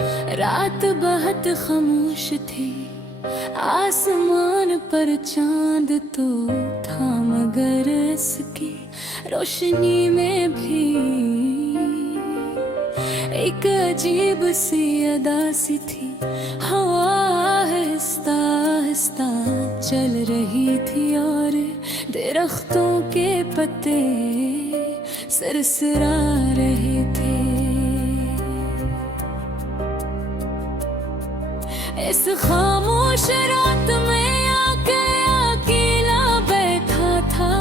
रात बहुत खामोश थी, आसमान पर चांद तो था, मगर इसकी रोशनी में भी एक अजीब सी अदा सी थी। हवा आहिस्ता आहिस्ता चल रही थी और दरख्तों के पत्ते सरसरा रहे थे। इस खामोश रात में आके अकेला बैठा था,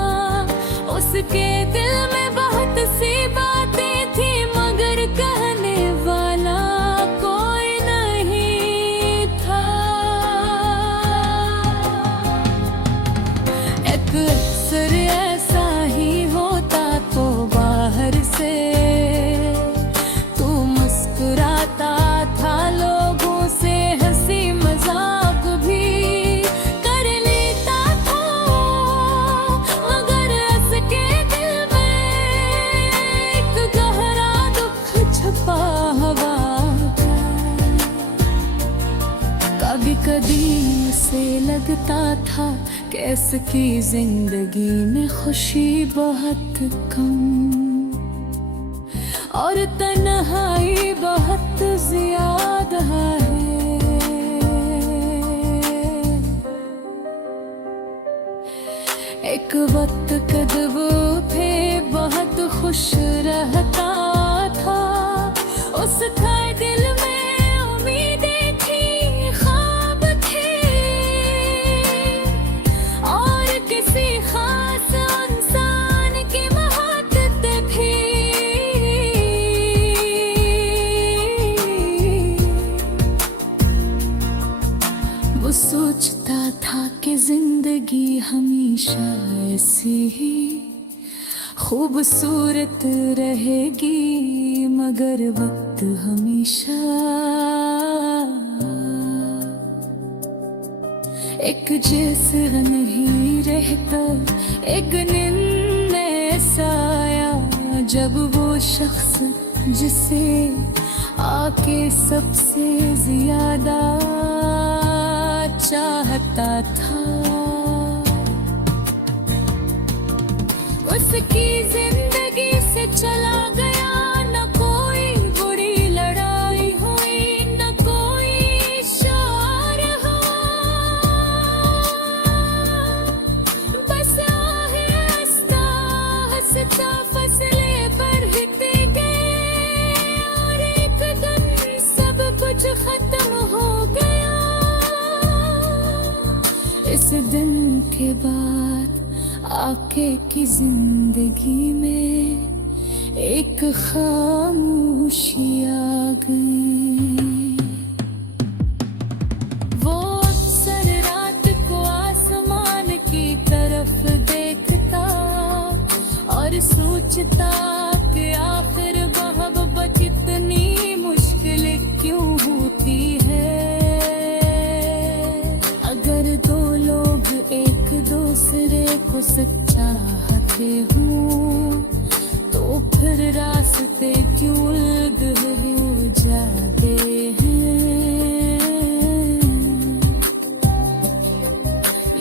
उसके दिल में बहुत सी बातें थी, मगर कहने वाला कोई नहीं था। एक अक्सर ऐसा ही होता तो बाहर से तू मुस्कुराता था, लोगों से हंसी मजाक भी कर लेता था, मगर उसके दिल में एक गहरा दुख छुपा हुआ था। कभी कभी उसे लगता था कि इसकी जिंदगी में खुशी बहुत कम और तन्हाई बहुत ज्यादा है। एक वक्त कदम पे बहुत खुश रहता था, उसका दिल में उम्मीदें थी, ख्वाब थे और किसी खास इंसान की मोहब्बत थी। वो सोचता था कि जिंदगी हमेशा ऐसी ही खूबसूरत रहेगी, मगर वक्त हमेशा एक जैसा नहीं रहता। एक दिन ऐसा आया जब वो शख्स जिसे आके सबसे ज्यादा चाहता था, उसकी जिंदगी से चला गया। न कोई बुरी लड़ाई हुई, न कोई शोर हो, बस आहिस्ता आहिस्ता फसले बढ़ते गए और एक दिन सब कुछ खत्म हो गया। इस दिन के बाद आके की जिंदगी में एक खामोशी आ गई। वो अक्सर रात को आसमान की तरफ देखता और सोचता कि आखिर मोहब्बत इतनी मुश्किल क्यों होती है। अगर दो लोग एक दूसरे को चाहते हो तो फिर रास्ते क्यों अलग हो जाते हैं।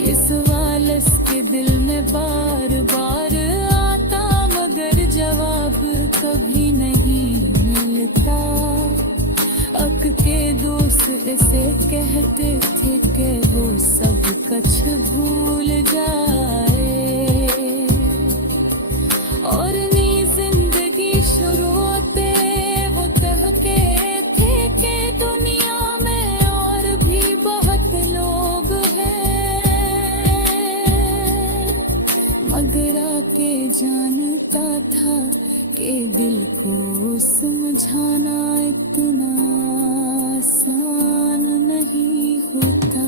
ये सवाल इसके दिल में बार बार आता, मगर जवाब कभी नहीं मिलता। अक के दोस्त इसे कहते थे कि वो सब कुछ भूल जाए और नई जिंदगी शुरू होते वो कहते थे कि दुनिया में और भी बहुत लोग हैं, मगर आके जानता था कि दिल को समझाना इतना आसान नहीं होता।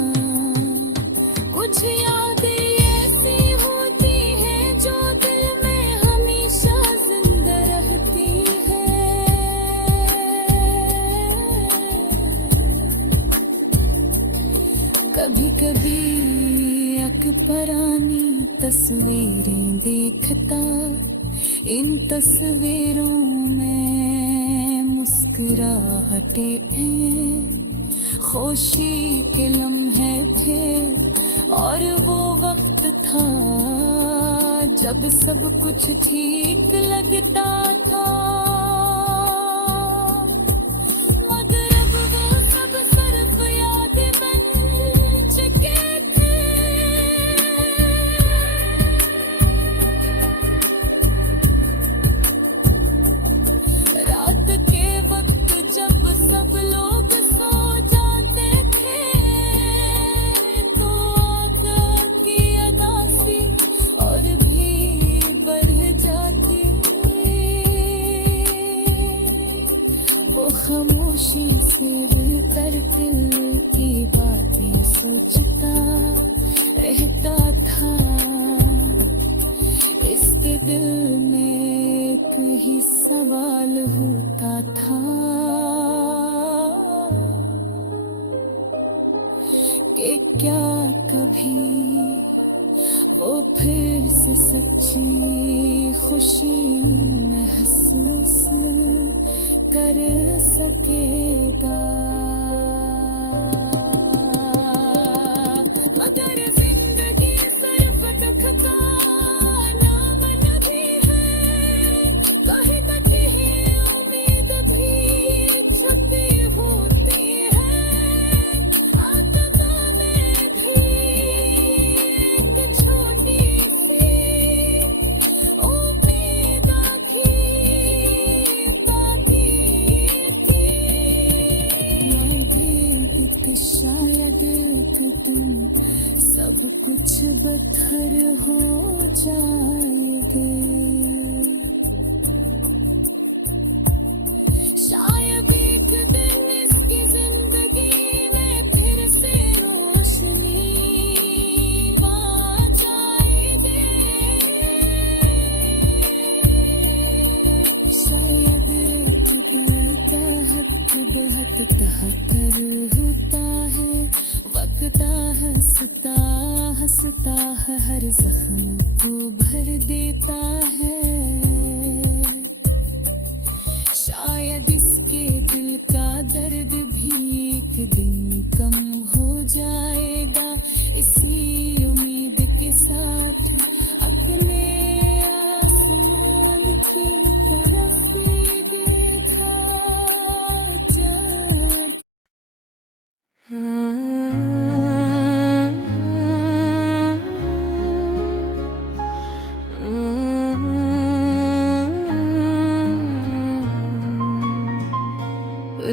कुछ यादें ऐसी होती हैं जो दिल में हमेशा जिंदा रहती हैं। कभी कभी एक पुरानी तस्वीरें देखता, इन तस्वीरों में मुस्कुराता मुस्कुराहटे खुशी के लम्हे थे और वो वक्त था जब सब कुछ ठीक लगता था, मगर अब वो सब सिर्फ यादें बन चुके थे। रात के वक्त जब सब लोग सो जाते थे तो आग की अदासी और भी बढ़ जाती। वो खामोशी से तरतिल की बातें सोचता रहता था। इस दिल में एक ही सवाल होता था कि क्या कभी वो फिर से सच्ची खुशी महसूस कर सकेगा। मगर जिंदगी सिर्फ दुख का नाम नहीं है, कहीं न कहीं उम्मीद भी छुपी होती है। आत्मा में भी एक छोटी सी उम्मीद थी, बाकी थी। शायद एक दिन सब कुछ बदतर हो जाएंगे, शायद एक दिन इसकी जिंदगी में फिर से रोशनी आ जाएगी। शायद एक दिल का हक बेहद तहकर होता है, वक्त हंसता हंसता हर जख्म को भर देता है। शायद इसके दिल का दर्द भी एक दिन कम हो जाएगा। इसी उम्मीद के साथ अपने आसमान की तरफ देखा जा।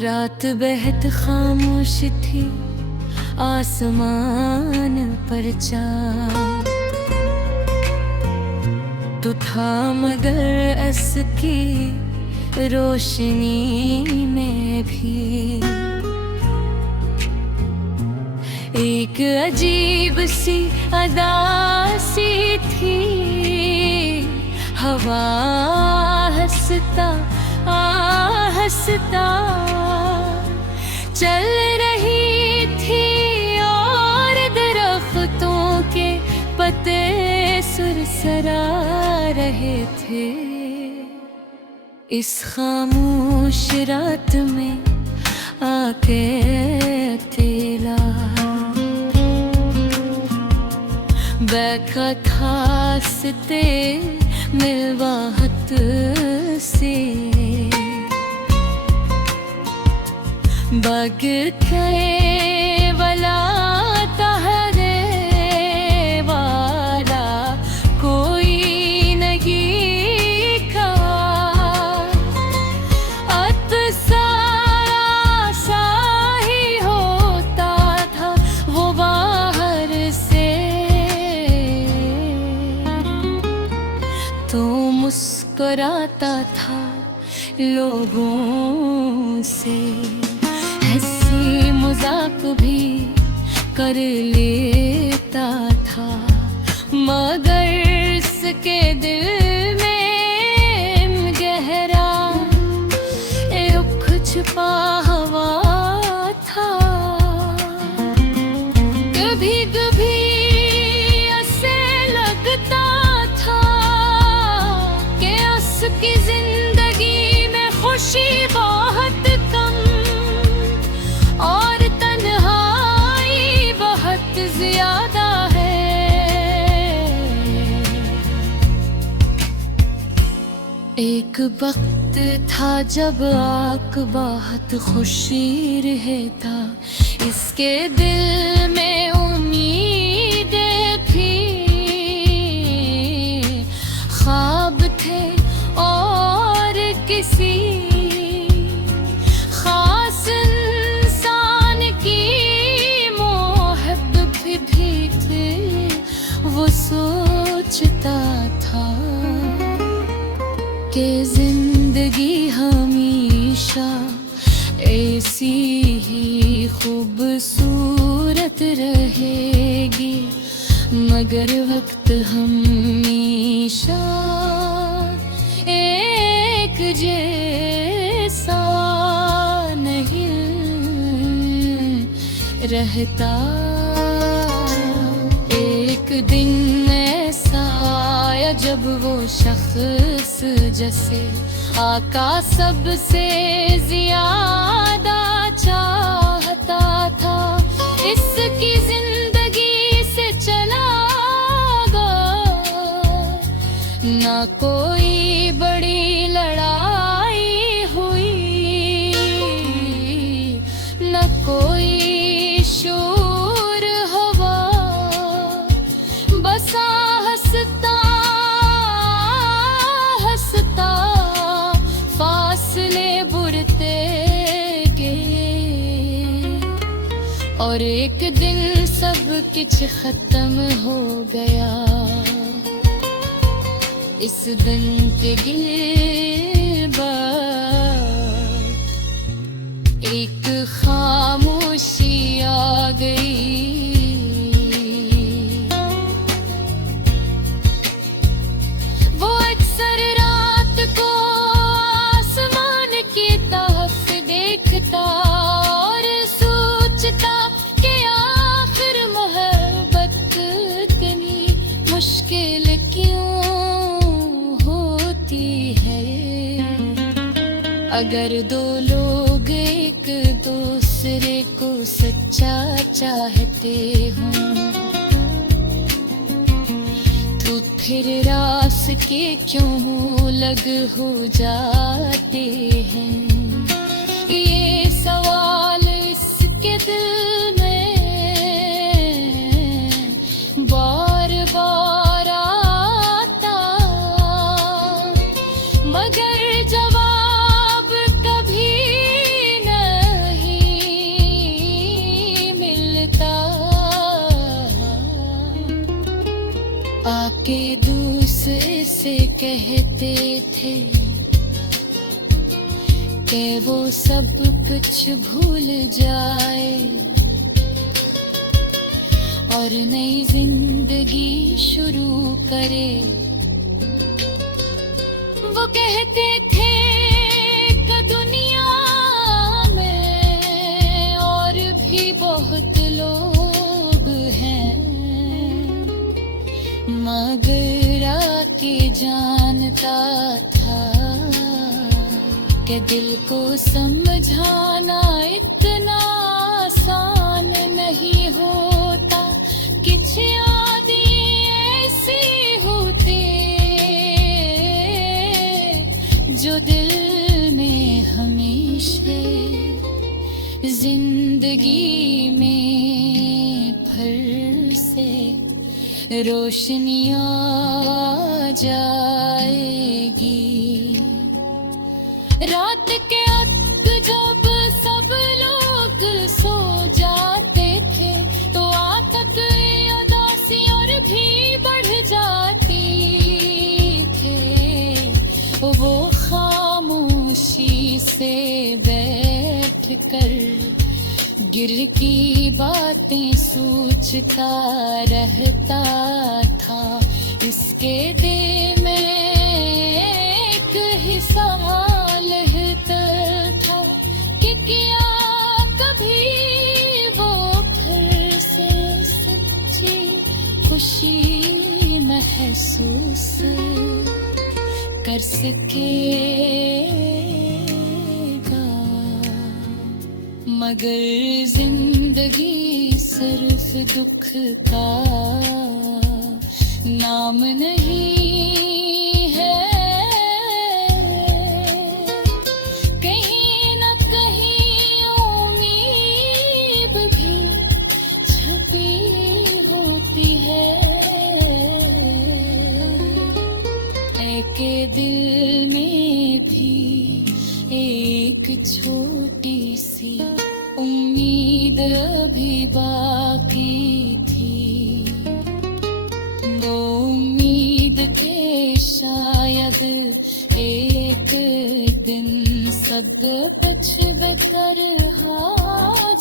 रात बेहद खामोश थी, आसमान पर चाँद तो था, मगर इसकी रोशनी में भी एक अजीब सी अदासी थी। हवा हंसता हंसता चल रही थी और दरख्तों के पत्ते सुरसरा रहे थे। इस खामोश रात में आके अकेला बैठा था सिते मिलवाहत से, बग के वाला तहरे वाला कोई नहीं का। अतसा सा ही होता था वो बाहर से, तो मुस्कुराता था लोगों से, हंसी मजाक भी कर लेता था। मगर इसके दिल में गहरा एक छुपा हवा था। कभी कभी ऐसे लगता था कि उसकी जिंदगी में खुशी बहुत एक वक्त था जब आक बहुत खुशी रहता, इसके दिल में उम्मीदें थी, ख्वाब थे और किसी खास इंसान की मोहब्बत भी थी। वो सोचता था कि जिंदगी हमेशा ऐसी ही खूबसूरत रहेगी, मगर वक्त हमेशा एक जैसा नहीं रहता। एक दिन ऐसा आया जब वो शख्स जैसे आका सबसे ज्यादा चाहता था, इसकी जिंदगी से चला गया। ना कोई बड़ी लड़ाई हुई, न कोई शोर हवा, बस हंसता हंसता फासले बुरते गए। और एक दिन सब कुछ खत्म हो गया। इस दिन के गिलबा एक खामोशी आ गई। वो अक्सर रात को आसमान की तरफ देखता और सोचता कि आखिर मोहब्बत इतनी मुश्किल क्यों होती है। अगर दो लोग एक दूसरे को सच्चा चाहते हों, तो फिर रास्ते क्यों अलग हो जाते हैं। ये सवाल इसके दिल में बार बार आता, मगर जवाब कभी नहीं मिलता। आके दूसरे से कहते थे कि वो सब कुछ भूल जाए और नई जिंदगी शुरू करे। वो कहते थे कि दुनिया में और भी बहुत लोग हैं, मगर आके जानता था कि दिल को समझाना इतना आसान नहीं होता। कुछ यादें ऐसी होती जो दिल में हमेशा जिंदगी में फिर से रोशनी आ जाएगी। रात के वक्त जब सब लोग सो जाते थे, तो आफत उदासी और भी बढ़ जाती थे। वो खामोशी से बैठ कर गिर की बातें सोचता रहता था। इसके दिल में एक हिस्सा लहता था कि क्या कभी वो फिर से सच्ची खुशी महसूस कर सकेगा। मगर जिंदगी सिर्फ दुख का नाम नहीं है। उम्मीद अभी बाकी थी, वो उम्मीद के शायद एक दिन सब कुछ बेकर हार